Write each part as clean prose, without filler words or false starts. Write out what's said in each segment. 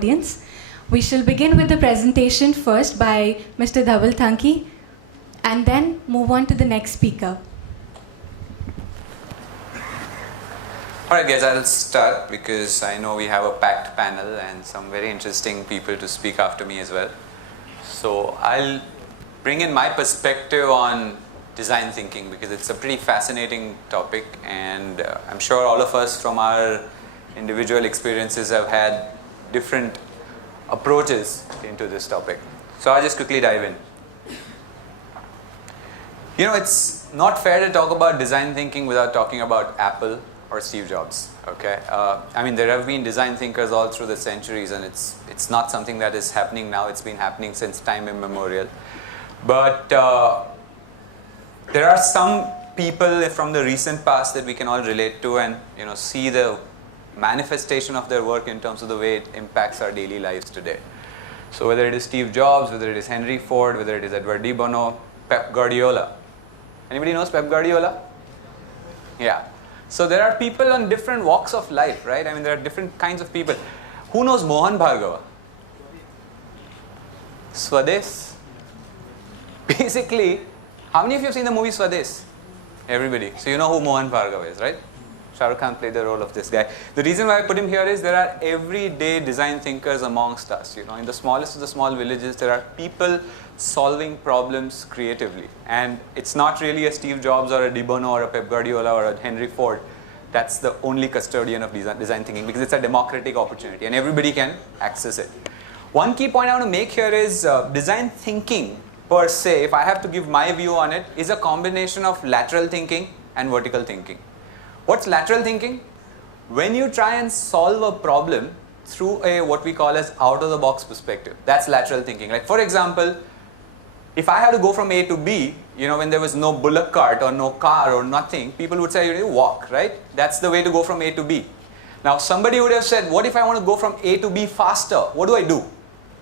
Audience. We shall begin with the presentation first by Mr. Dhaval Thanki and then move on to the next speaker. Alright guys, I'll start because I know we have a packed panel and some very interesting people to speak after me as well. So I'll bring in my perspective on design thinking because it's a pretty fascinating topic, and I'm sure all of us from our individual experiences have had different approaches into this topic. So I'll just quickly dive in. You know, it's not fair to talk about design thinking without talking about Apple or Steve Jobs. Okay, I mean, there have been design thinkers all through the centuries, and it's not something that is happening now. It's been happening since time immemorial. But there are some people from the recent past that we can all relate to, and see the manifestation of their work in terms of the way it impacts our daily lives today. So whether it is Steve Jobs, whether it is Henry Ford, whether it is Edward de Bono, Pep Guardiola. Anybody knows Pep Guardiola? Yeah. So there are people on different walks of life, right? I mean, there are different kinds of people. Who knows Mohan Bhargava? Swades. Basically, how many of you have seen the movie Swades? Everybody. So you know who Mohan Bhargava is, right? Shah Rukh Khan played the role of this guy. The reason why I put him here is there are everyday design thinkers amongst us. In the smallest of the small villages, there are people solving problems creatively. And it's not really a Steve Jobs or a de Bono or a Pep Guardiola or a Henry Ford that's the only custodian of design thinking, because it's a democratic opportunity and everybody can access it. One key point I want to make here is design thinking per se, if I have to give my view on it, is a combination of lateral thinking and vertical thinking. What's lateral thinking? When you try and solve a problem through a what we call as out of the box perspective, that's lateral thinking. Like for example, if I had to go from A to B, when there was no bullock cart or no car or nothing, people would say you walk, right? That's the way to go from A to B. Now somebody would have said, what if I want to go from A to B faster? What do?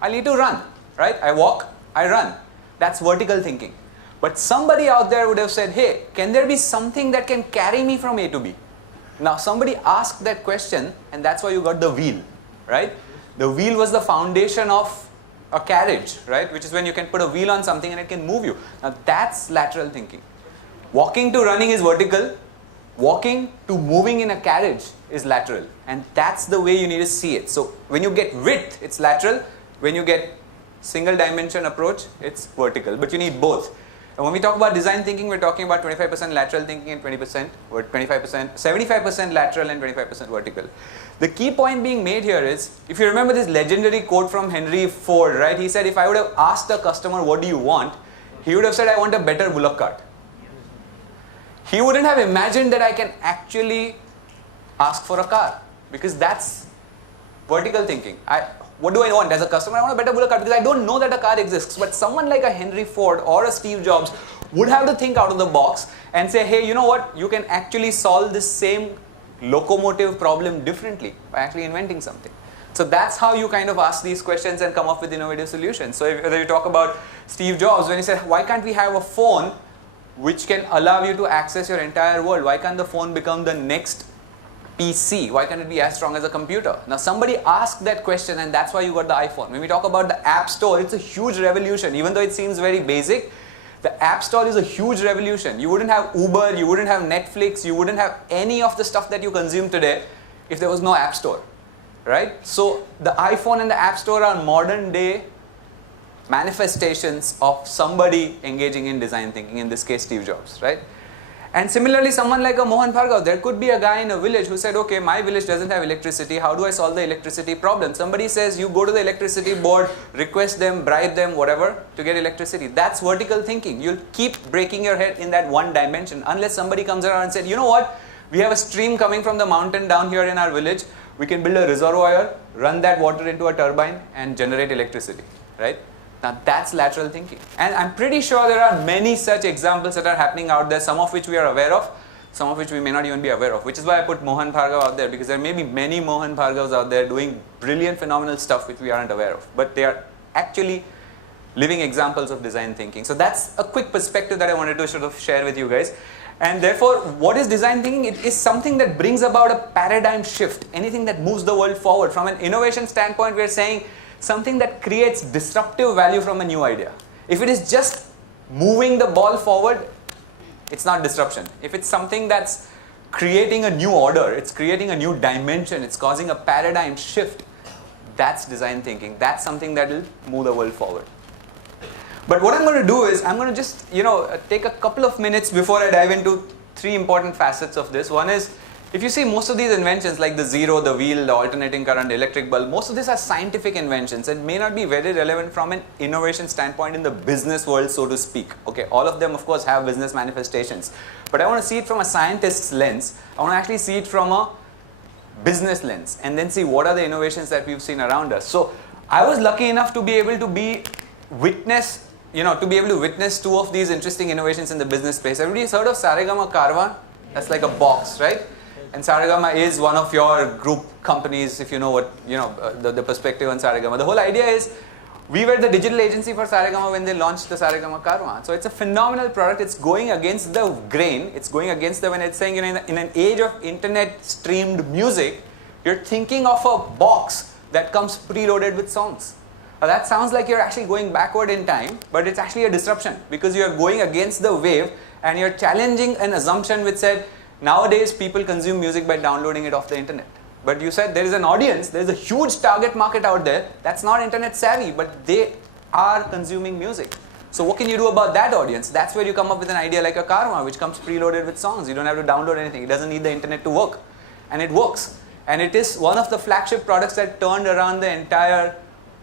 I need to run, right? I walk, I run. That's vertical thinking. But somebody out there would have said, hey, can there be something that can carry me from A to B? Now somebody asked that question, and that's why you got the wheel, right? The wheel was the foundation of a carriage, right? Which is when you can put a wheel on something and it can move you. Now that's lateral thinking. Walking to running is vertical. Walking to moving in a carriage is lateral. And that's the way you need to see it. So when you get width, it's lateral. When you get single dimension approach, it's vertical. But you need both. And when we talk about design thinking, we're talking about 25% lateral thinking and 75% lateral and 25% vertical. The key point being made here is, if you remember this legendary quote from Henry Ford, right? He said, if I would have asked the customer, what do you want? He would have said, I want a better bullock cart. He wouldn't have imagined that I can actually ask for a car, because that's vertical thinking. What do I want as a customer? I want a better bullock cart because I don't know that a car exists. But someone like a Henry Ford or a Steve Jobs would have to think out of the box and say, hey, you know what? You can actually solve this same locomotive problem differently by actually inventing something. So that's how you kind of ask these questions and come up with innovative solutions. So if you talk about Steve Jobs, when he said, why can't we have a phone which can allow you to access your entire world? Why can't the phone become the next PC? Why can't it be as strong as a computer? Now somebody asked that question, and that's why you got the iPhone. When we talk about the App Store, it's a huge revolution. Even though it seems very basic, the App Store is a huge revolution. You wouldn't have Uber, you wouldn't have Netflix, you wouldn't have any of the stuff that you consume today if there was no App Store, right? So the iPhone and the App Store are modern day manifestations of somebody engaging in design thinking, in this case Steve Jobs, right? And similarly, someone like a Mohan Bhargava, there could be a guy in a village who said, okay, my village doesn't have electricity. How do I solve the electricity problem? Somebody says, you go to the electricity board, request them, bribe them, whatever, to get electricity. That's vertical thinking. You'll keep breaking your head in that one dimension unless somebody comes around and said, you know what? We have a stream coming from the mountain down here in our village. We can build a reservoir, run that water into a turbine and generate electricity, right? Now that's lateral thinking. And I'm pretty sure there are many such examples that are happening out there, some of which we are aware of, some of which we may not even be aware of, which is why I put Mohan Bhargava out there, because there may be many Mohan Bhargavas out there doing brilliant, phenomenal stuff which we aren't aware of. But they are actually living examples of design thinking. So that's a quick perspective that I wanted to sort of share with you guys. And therefore, what is design thinking? It is something that brings about a paradigm shift, anything that moves the world forward. From an innovation standpoint, we are saying something that creates disruptive value from a new idea. If it is just moving the ball forward, it's not disruption. If it's something that's creating a new order, it's creating a new dimension, it's causing a paradigm shift, that's design thinking. That's something that will move the world forward. But what I'm going to do is, I'm going to just, take a couple of minutes before I dive into three important facets of this. One is, if you see most of these inventions like the zero, the wheel, the alternating current, electric bulb, most of these are scientific inventions and may not be very relevant from an innovation standpoint in the business world, so to speak. Okay, all of them of course have business manifestations. But I want to see it from a scientist's lens. I want to actually see it from a business lens and then see what are the innovations that we've seen around us. So I was lucky enough to be able to witness two of these interesting innovations in the business space. Everybody's heard of Saregama Karwa? That's like a box, right? And Saregama is one of your group companies, if you know what, the perspective on Saregama. The whole idea is, we were the digital agency for Saregama when they launched the Saregama Karwa. So it's a phenomenal product. It's going against the grain. It's going against when it's saying, in an age of internet streamed music, you're thinking of a box that comes preloaded with songs. Now that sounds like you're actually going backward in time, but it's actually a disruption because you're going against the wave and you're challenging an assumption which said, nowadays people consume music by downloading it off the internet. But you said there is an audience, there is a huge target market out there that's not internet savvy, but they are consuming music. So what can you do about that audience? That's where you come up with an idea like a Karma, which comes preloaded with songs. You don't have to download anything. It doesn't need the internet to work. And it works. And it is one of the flagship products that turned around the entire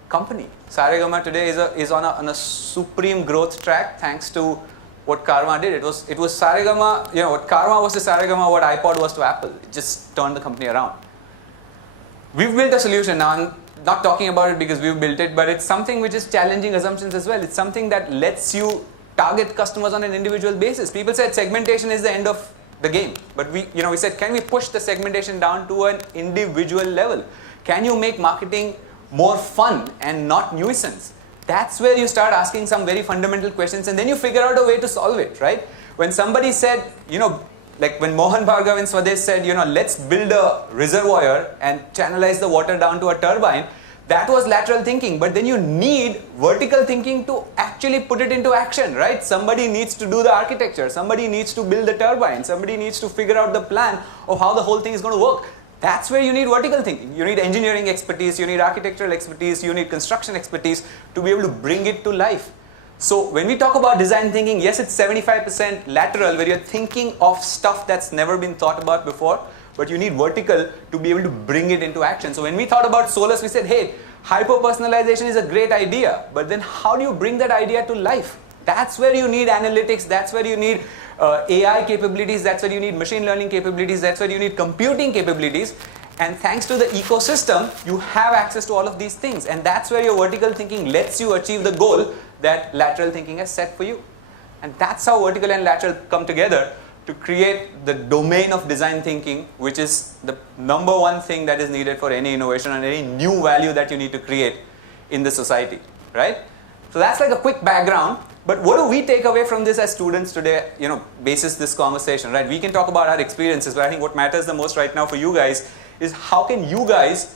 company. Saregama today is on a supreme growth track thanks to what Karma did. It was Saregama, what Karma was to Saregama, what iPod was to Apple. It just turned the company around. We've built a solution now. I'm not talking about it because we've built it, but it's something which is challenging assumptions as well. It's something that lets you target customers on an individual basis. People said segmentation is the end of the game, but we said, can we push the segmentation down to an individual level? Can you make marketing more fun and not nuisance? That's where you start asking some very fundamental questions and then you figure out a way to solve it, right? When somebody said, like when Mohan Bhargav in Swadesh said, let's build a reservoir and channelize the water down to a turbine, that was lateral thinking. But then you need vertical thinking to actually put it into action, right? Somebody needs to do the architecture. Somebody needs to build the turbine. Somebody needs to figure out the plan of how the whole thing is going to work. That's where you need vertical thinking. You need engineering expertise, you need architectural expertise, you need construction expertise to be able to bring it to life. So when we talk about design thinking, yes, it's 75% lateral where you're thinking of stuff that's never been thought about before, but you need vertical to be able to bring it into action. So when we thought about Solus, we said, hey, hyper-personalization is a great idea, but then how do you bring that idea to life? That's where you need analytics, that's where you need AI capabilities, that's where you need machine learning capabilities, that's where you need computing capabilities. And thanks to the ecosystem, you have access to all of these things. And that's where your vertical thinking lets you achieve the goal that lateral thinking has set for you. And that's how vertical and lateral come together to create the domain of design thinking, which is the number one thing that is needed for any innovation and any new value that you need to create in the society, right? So that's like a quick background. But what do we take away from this as students today, basis this conversation, right? We can talk about our experiences, but I think what matters the most right now for you guys is how can you guys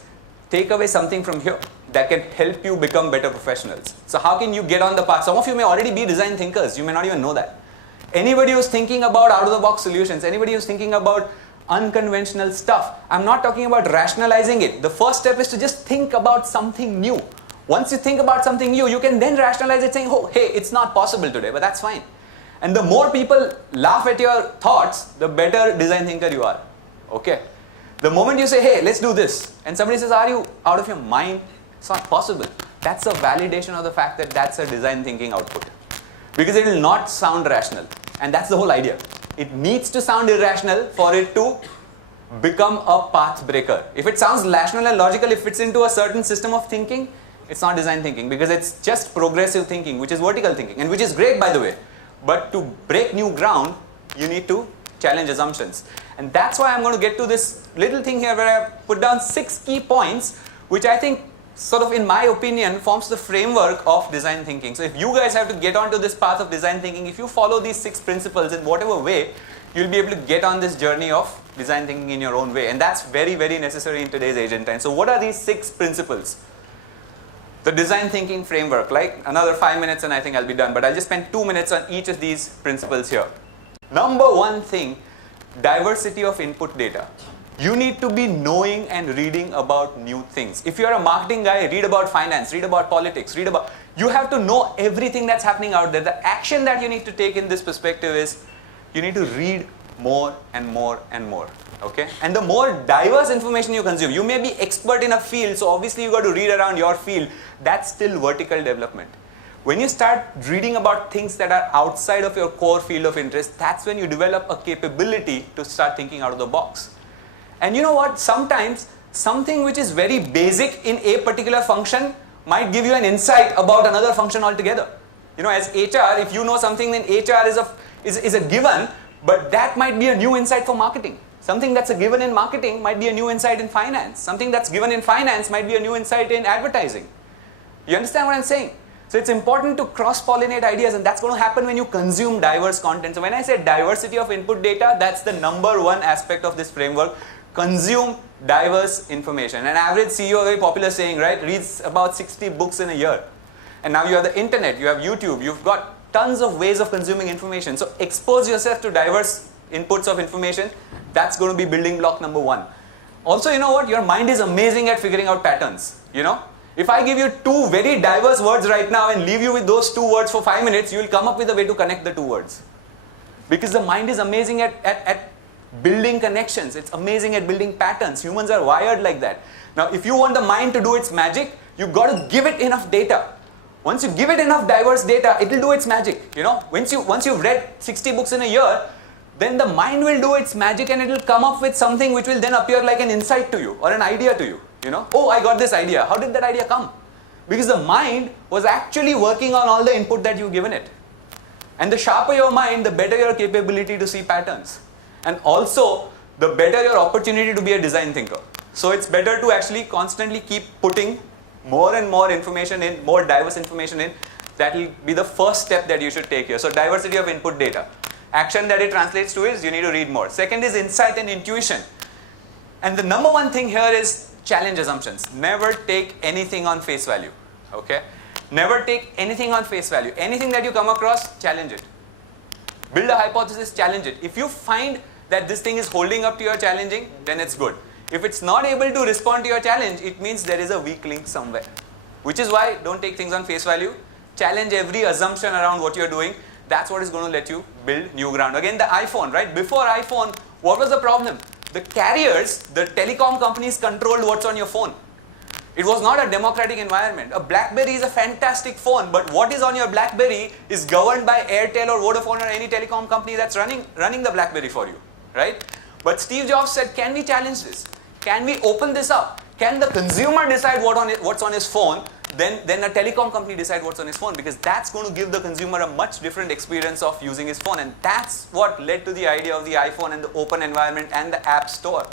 take away something from here that can help you become better professionals. So how can you get on the path? Some of you may already be design thinkers. You may not even know that. Anybody who's thinking about out-of-the-box solutions, anybody who's thinking about unconventional stuff, I'm not talking about rationalizing it. The first step is to just think about something new. Once you think about something new, you can then rationalize it saying, oh, hey, it's not possible today, but that's fine. And the more people laugh at your thoughts, the better design thinker you are. Okay? The moment you say, hey, let's do this, and somebody says, are you out of your mind? It's not possible. That's a validation of the fact that that's a design thinking output. Because it will not sound rational. And that's the whole idea. It needs to sound irrational for it to become a path breaker. If it sounds rational and logical, if it's into a certain system of thinking, it's not design thinking because it's just progressive thinking, which is vertical thinking, and which is great, by the way. But to break new ground, you need to challenge assumptions. And that's why I'm going to get to this little thing here where I put down 6 key points, which I think sort of, in my opinion, forms the framework of design thinking. So if you guys have to get onto this path of design thinking, if you follow these 6 principles in whatever way, you'll be able to get on this journey of design thinking in your own way. And that's very, very necessary in today's age and time. So what are these 6 principles? The design thinking framework, like another 5 minutes and I think I'll be done, but I'll just spend 2 minutes on each of these principles here. Number one thing, diversity of input data. You need to be knowing and reading about new things. If you're a marketing guy, read about finance, read about politics, you have to know everything that's happening out there. The action that you need to take in this perspective is you need to read more and more and more. Okay? And the more diverse information you consume, you may be expert in a field, so obviously you got to read around your field. That's still vertical development. When you start reading about things that are outside of your core field of interest, that's when you develop a capability to start thinking out of the box. And you know what? Sometimes something which is very basic in a particular function might give you an insight about another function altogether. You know, as HR, if you know something, then HR is a given, but that might be a new insight for marketing. Something that's a given in marketing might be a new insight in finance. Something that's given in finance might be a new insight in advertising. You understand what I'm saying? So it's important to cross-pollinate ideas, and that's going to happen when you consume diverse content. So when I say diversity of input data, that's the number one aspect of this framework. Consume diverse information. An average CEO, a very popular saying, right, reads about 60 books in a year. And now you have the internet, you have YouTube, you've got tons of ways of consuming information. So expose yourself to diverse inputs of information. That's going to be building block number one. Also, you know what? Your mind is amazing at figuring out patterns. You know, if I give you 2 very diverse words right now and leave you with those 2 words for 5 minutes, you will come up with a way to connect the 2 words. Because the mind is amazing at building connections. It's amazing at building patterns. Humans are wired like that. Now, if you want the mind to do its magic, you've got to give it enough data. Once you give it enough diverse data, it will do its magic. You know, once you've read 60 books in a year, then the mind will do its magic and it will come up with something which will then appear like an insight to you or an idea to you. You know, oh, I got this idea. How did that idea come? Because the mind was actually working on all the input that you've given it. And the sharper your mind, the better your capability to see patterns. And also, the better your opportunity to be a design thinker. So it's better to actually constantly keep putting more and more information in, more diverse information in. That will be the first step that you should take here. So diversity of input data. Action that it translates to is you need to read more. Second is insight and intuition. And the number one thing here is challenge assumptions. Never take anything on face value. Okay? Never take anything on face value. Anything that you come across, challenge it. Build a hypothesis, challenge it. If you find that this thing is holding up to your challenging, then it's good. If it's not able to respond to your challenge, it means there is a weak link somewhere. Which is why don't take things on face value. Challenge every assumption around what you're doing. That's what is going to let you build new ground. Again, the iPhone, right? Before iPhone, what was the problem? The carriers, the telecom companies controlled what's on your phone. It was not a democratic environment. A BlackBerry is a fantastic phone, but what is on your BlackBerry is governed by Airtel or Vodafone or any telecom company that's running the BlackBerry for you, right? But Steve Jobs said, can we challenge this? Can we open this up? Can the consumer decide what's on his phone? Then a telecom company decide what's on his phone, because that's going to give the consumer a much different experience of using his phone. And that's what led to the idea of the iPhone and the open environment and the App Store.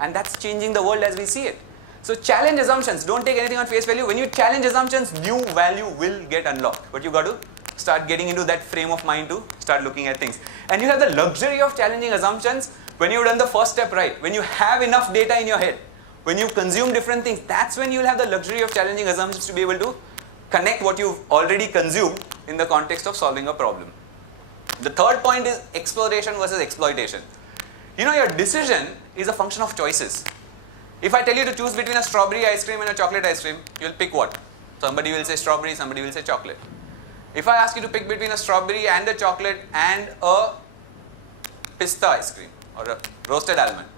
And that's changing the world as we see it. So challenge assumptions. Don't take anything on face value. When you challenge assumptions, new value will get unlocked. But you got to start getting into that frame of mind to start looking at things. And you have the luxury of challenging assumptions when you've done the first step right. When you have enough data in your head. When you consume different things, that's when you'll have the luxury of challenging assumptions to be able to connect what you've already consumed in the context of solving a problem. The third point is exploration versus exploitation. You know, your decision is a function of choices. If I tell you to choose between a strawberry ice cream and a chocolate ice cream, you'll pick what? Somebody will say strawberry, somebody will say chocolate. If I ask you to pick between a strawberry and a chocolate and a pista ice cream or a roasted almond,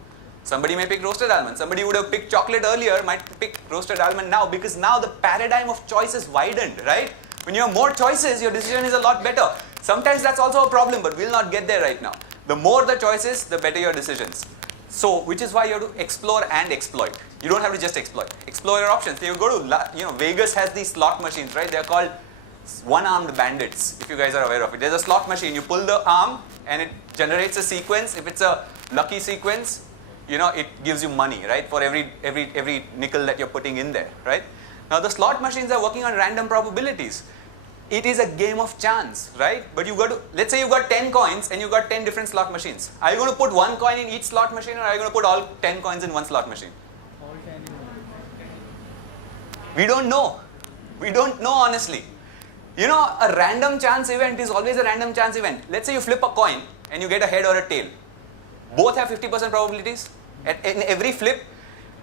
somebody may pick roasted almond. Somebody who would have picked chocolate earlier might pick roasted almond now, because now the paradigm of choice is widened, right? When you have more choices, your decision is a lot better. Sometimes that's also a problem, but we'll not get there right now. The more the choices, the better your decisions. So, which is why you have to explore and exploit. You don't have to just exploit. Explore your options. So you go to, Vegas has these slot machines, right? They're called one-armed bandits, if you guys are aware of it. There's a slot machine. You pull the arm and it generates a sequence. If it's a lucky sequence, it gives you money, right? For every nickel that you're putting in there, right? Now the slot machines are working on random probabilities. It is a game of chance, right? But you got to, let's say you got 10 coins and you got 10 different slot machines. Are you going to put one coin in each slot machine, or are you going to put all 10 coins in one slot machine? All 10 in one. We don't know. We don't know honestly. You know, a random chance event is always a random chance event. Let's say you flip a coin and you get a head or a tail. Both have 50% probabilities in every flip.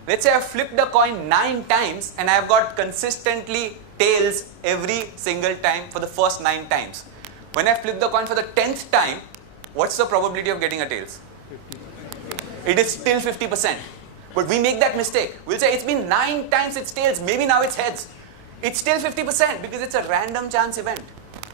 Let's say I flipped the coin 9 times and I've got consistently tails every single time for the first 9 times. When I flip the coin for the 10th time, what's the probability of getting a tails? 50%. It is still 50%. But we make that mistake. We'll say it's been 9 times it's tails, maybe now it's heads. It's still 50% because it's a random chance event.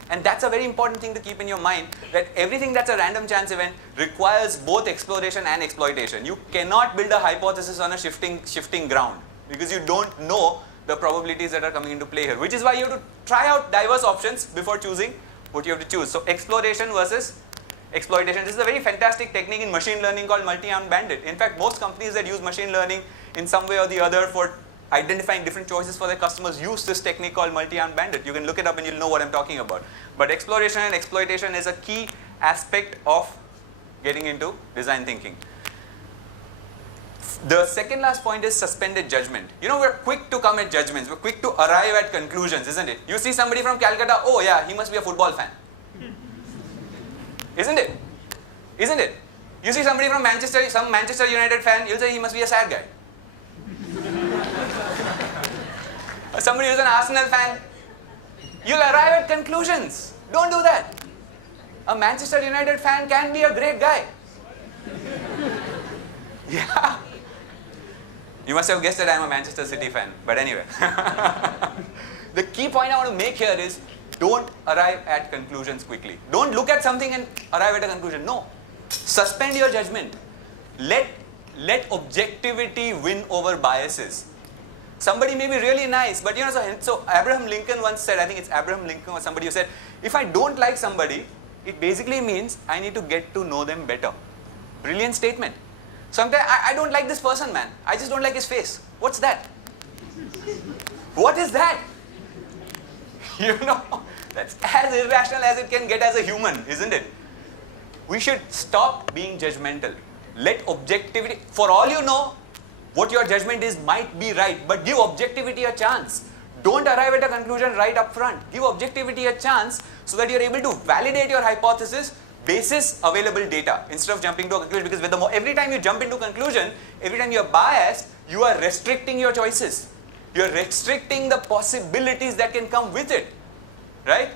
And that's a very important thing to keep in your mind, that everything that's a random chance event requires both exploration and exploitation. You cannot build a hypothesis on a shifting ground because you don't know the probabilities that are coming into play here, which is why you have to try out diverse options before choosing what you have to choose. So exploration versus exploitation. This is a very fantastic technique in machine learning called multi-armed bandit. In fact, most companies that use machine learning in some way or the other for identifying different choices for their customers use this technique called multi-armed bandit. You can look it up and you'll know what I'm talking about. But exploration and exploitation is a key aspect of getting into design thinking. The second last point is suspended judgment. You know, we're quick to come at judgments. We're quick to arrive at conclusions, isn't it? You see somebody from Calcutta, oh yeah, he must be a football fan. Isn't it? Isn't it? You see somebody from Manchester, some Manchester United fan, you'll say he must be a sad guy. Or somebody who's an Arsenal fan, you'll arrive at conclusions. Don't do that. A Manchester United fan can be a great guy. Yeah. You must have guessed that I'm a Manchester City fan. But anyway. The key point I want to make here is don't arrive at conclusions quickly. Don't look at something and arrive at a conclusion. No. Suspend your judgment. Let objectivity win over biases. Somebody may be really nice, but you know, so Abraham Lincoln once said, I think it's Abraham Lincoln or somebody who said, if I don't like somebody, it basically means I need to get to know them better. Brilliant statement. Sometimes I don't like this person, man. I just don't like his face. What's that? What is that? You know, that's as irrational as it can get as a human, isn't it? We should stop being judgmental. Let objectivity, for all you know, what your judgment is might be right, but give objectivity a chance. Don't arrive at a conclusion right up front. Give objectivity a chance so that you're able to validate your hypothesis basis available data instead of jumping to a conclusion. Because with every time you jump into a conclusion, every time you're biased, you are restricting your choices. You're restricting the possibilities that can come with it. Right?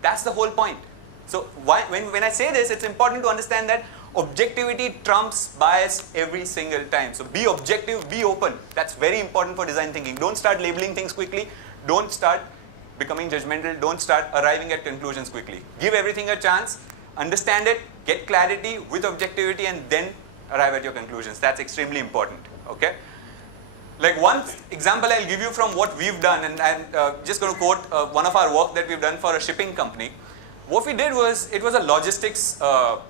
That's the whole point. So when I say this, it's important to understand that objectivity trumps bias every single time. So be objective, be open. That's very important for design thinking. Don't start labeling things quickly. Don't start becoming judgmental. Don't start arriving at conclusions quickly. Give everything a chance. Understand it. Get clarity with objectivity and then arrive at your conclusions. That's extremely important. Okay? Like one example I'll give you from what we've done, and I'm just going to quote one of our work that we've done for a shipping company. What we did was, it was a logistics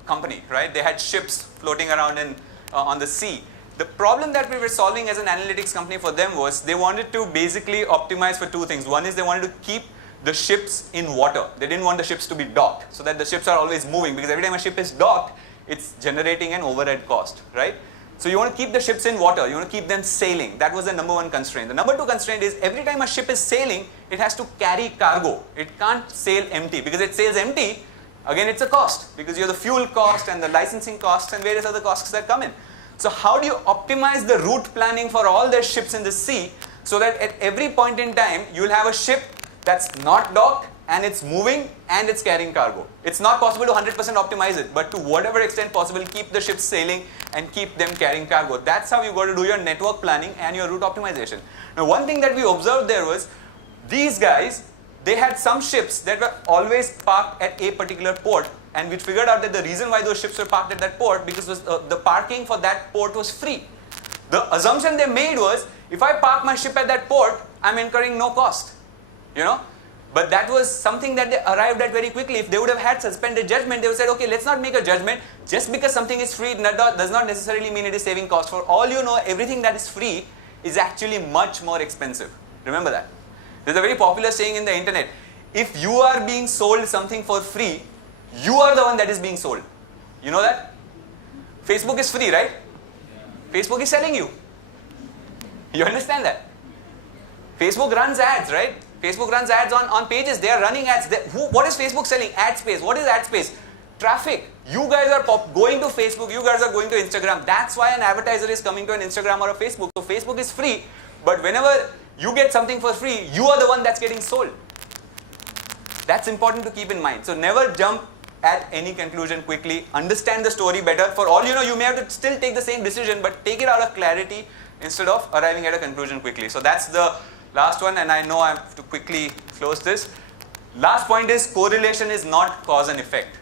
company, right? They had ships floating around on the sea. The problem that we were solving as an analytics company for them was, they wanted to basically optimize for two things. One is they wanted to keep the ships in water. They didn't want the ships to be docked, so that the ships are always moving, because every time a ship is docked, it's generating an overhead cost, right? So you want to keep the ships in water, you want to keep them sailing. That was the number one constraint. The number two constraint is, every time a ship is sailing, it has to carry cargo. It can't sail empty, because it sails empty, again it's a cost, because you have the fuel cost and the licensing costs and various other costs that come in. So how do you optimize the route planning for all the ships in the sea, so that at every point in time, you'll have a ship that's not docked, and it's moving, and it's carrying cargo. It's not possible to 100% optimize it, but to whatever extent possible, keep the ships sailing and keep them carrying cargo. That's how you got to do your network planning and your route optimization. Now, one thing that we observed there was, these guys, they had some ships that were always parked at a particular port, and we figured out that the reason why those ships were parked at that port, because the parking for that port was free. The assumption they made was, if I park my ship at that port, I'm incurring no cost. You know? But that was something that they arrived at very quickly. If they would have had suspended judgment, they would have said, okay, let's not make a judgment. Just because something is free does not necessarily mean it is saving cost. For all you know, everything that is free is actually much more expensive. Remember that. There's a very popular saying in the internet. if you are being sold something for free, you are the one that is being sold. You know that? Facebook is free, right? Facebook is selling you. You understand that? Facebook runs ads, right? Facebook runs ads on pages. They are running ads. What is Facebook selling? Ad space. What is ad space? Traffic. You guys are going to Facebook. You guys are going to Instagram. That's why an advertiser is coming to an Instagram or a Facebook. So Facebook is free. But whenever you get something for free, you are the one that's getting sold. That's important to keep in mind. So never jump at any conclusion quickly. Understand the story better. For all you know, you may have to still take the same decision, but take it out of clarity instead of arriving at a conclusion quickly. So that's the last one, and I know I have to quickly close this. Last point is correlation is not cause and effect.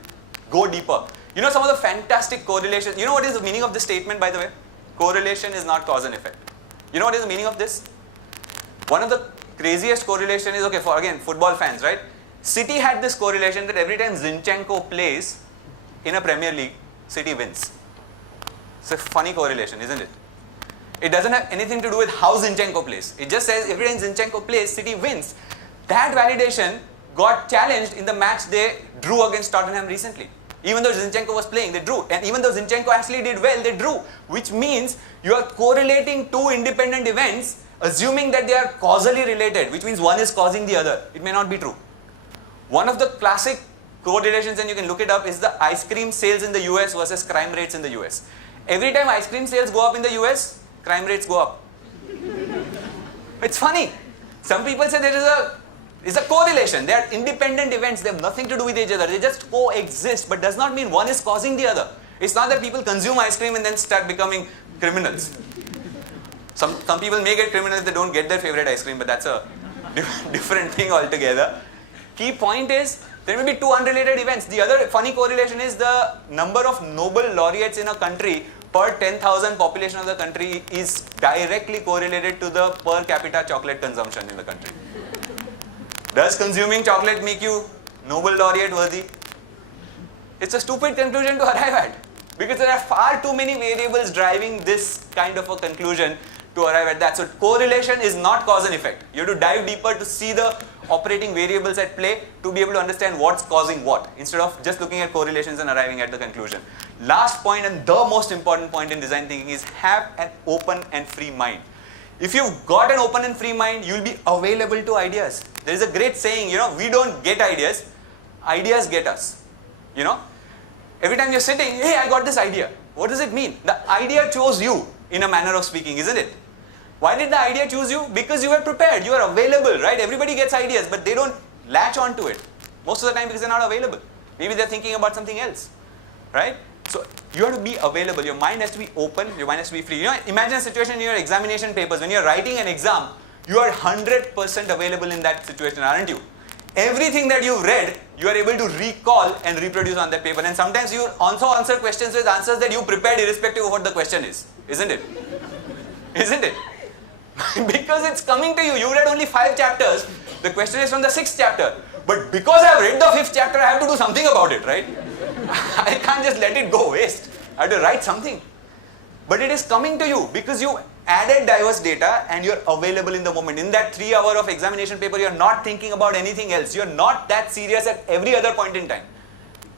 Go deeper. You know some of the fantastic correlations. You know what is the meaning of this statement, by the way? Correlation is not cause and effect. You know what is the meaning of this? One of the craziest correlation is, okay, for again, football fans, right? City had this correlation that every time Zinchenko plays in a Premier League, City wins. It's a funny correlation, isn't it? It doesn't have anything to do with how Zinchenko plays. It just says every time Zinchenko plays, City wins. That validation got challenged in the match they drew against Tottenham recently. Even though Zinchenko was playing, they drew. And even though Zinchenko actually did well, they drew. Which means you are correlating two independent events, assuming that they are causally related, which means one is causing the other. It may not be true. One of the classic correlations, and you can look it up, is the ice cream sales in the US versus crime rates in the US. Every time ice cream sales go up in the US, crime rates go up. It's funny. Some people say there is a correlation. They are independent events. They have nothing to do with each other. They just coexist, but does not mean one is causing the other. It's not that people consume ice cream and then start becoming criminals. Some people may get criminals if they don't get their favorite ice cream, but that's a different thing altogether. Key point is, there may be two unrelated events. The other funny correlation is the number of Nobel laureates in a country per 10,000 population of the country is directly correlated to the per capita chocolate consumption in the country. Does consuming chocolate make you Nobel laureate worthy? It's a stupid conclusion to arrive at, because there are far too many variables driving this kind of a conclusion to arrive at that. So correlation is not cause and effect. You have to dive deeper to see the operating variables at play to be able to understand what's causing what, instead of just looking at correlations and arriving at the conclusion. Last point, and the most important point in design thinking, is have an open and free mind. If you've got an open and free mind, you'll be available to ideas. There is a great saying, we don't get ideas, ideas get us. Every time you're sitting, hey, I got this idea. What does it mean? The idea chose you, in a manner of speaking, isn't it? Why did the idea choose you? Because you were prepared, you are available, right? Everybody gets ideas, but they don't latch onto it. Most of the time because they're not available. Maybe they're thinking about something else, right? So you have to be available. Your mind has to be open, your mind has to be free. Imagine a situation in your examination papers. When you're writing an exam, you are 100% available in that situation, aren't you? Everything that you've read, you are able to recall and reproduce on that paper. And sometimes you also answer questions with answers that you prepared irrespective of what the question is. Isn't it? Isn't it? Because it's coming to you. You read only 5 chapters. The question is from the 6th chapter. But because I have read the 5th chapter, I have to do something about it, right? I can't just let it go waste. I have to write something. But it is coming to you because you added diverse data and you're available in the moment. In that 3 hour of examination paper, you're not thinking about anything else. You're not that serious at every other point in time,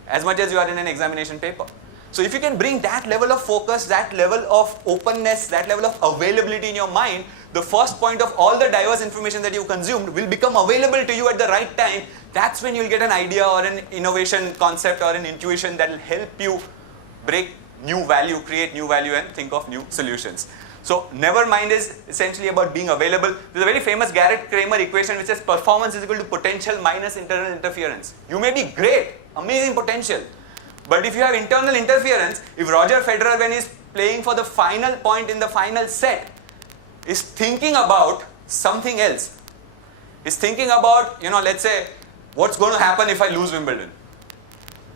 as much as you are in an examination paper. So if you can bring that level of focus, that level of openness, that level of availability in your mind, the first point of all the diverse information that you consumed will become available to you at the right time. That's when you'll get an idea or an innovation concept or an intuition that will help you break new value, create new value, and think of new solutions. So never mind is essentially about being available. There's a very famous Garrett Kramer equation which says performance is equal to potential minus internal interference. You may be great, amazing potential, but if you have internal interference, if Roger Federer, when he's playing for the final point in the final set, is thinking about something else, is thinking about, let's say, what's going to happen if I lose Wimbledon,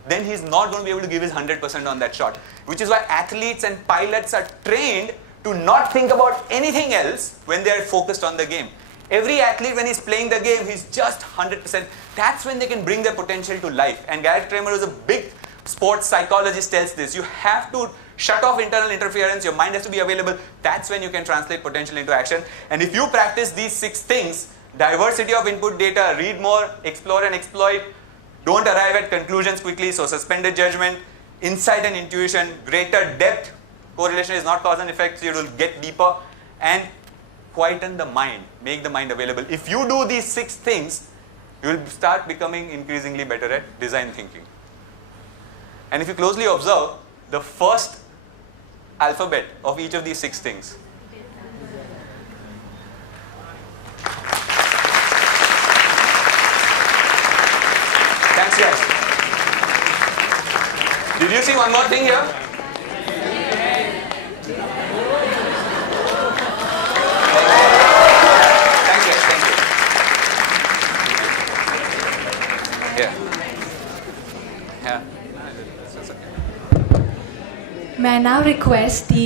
then he's not going to be able to give his 100% on that shot. Which is why athletes and pilots are trained to not think about anything else when they are focused on the game. Every athlete, when he's playing the game, he's just 100%. That's when they can bring their potential to life. And Garrett Kramer, who's a big sports psychologist, tells this. You have to shut off internal interference. Your mind has to be available. That's when you can translate potential into action. And if you practice these 6 things, Diversity of input data, read more, explore and exploit. Don't arrive at conclusions quickly, so suspended judgment, insight and intuition, greater depth. Correlation is not cause and effect, so you will get deeper. And quieten the mind, make the mind available. If you do these 6 things, you will start becoming increasingly better at design thinking. And if you closely observe, the first alphabet of each of these 6 things. Thanks, guys. Did you see one more thing here? Thanks, guys. Thank you. Yeah. Yeah. May I now request the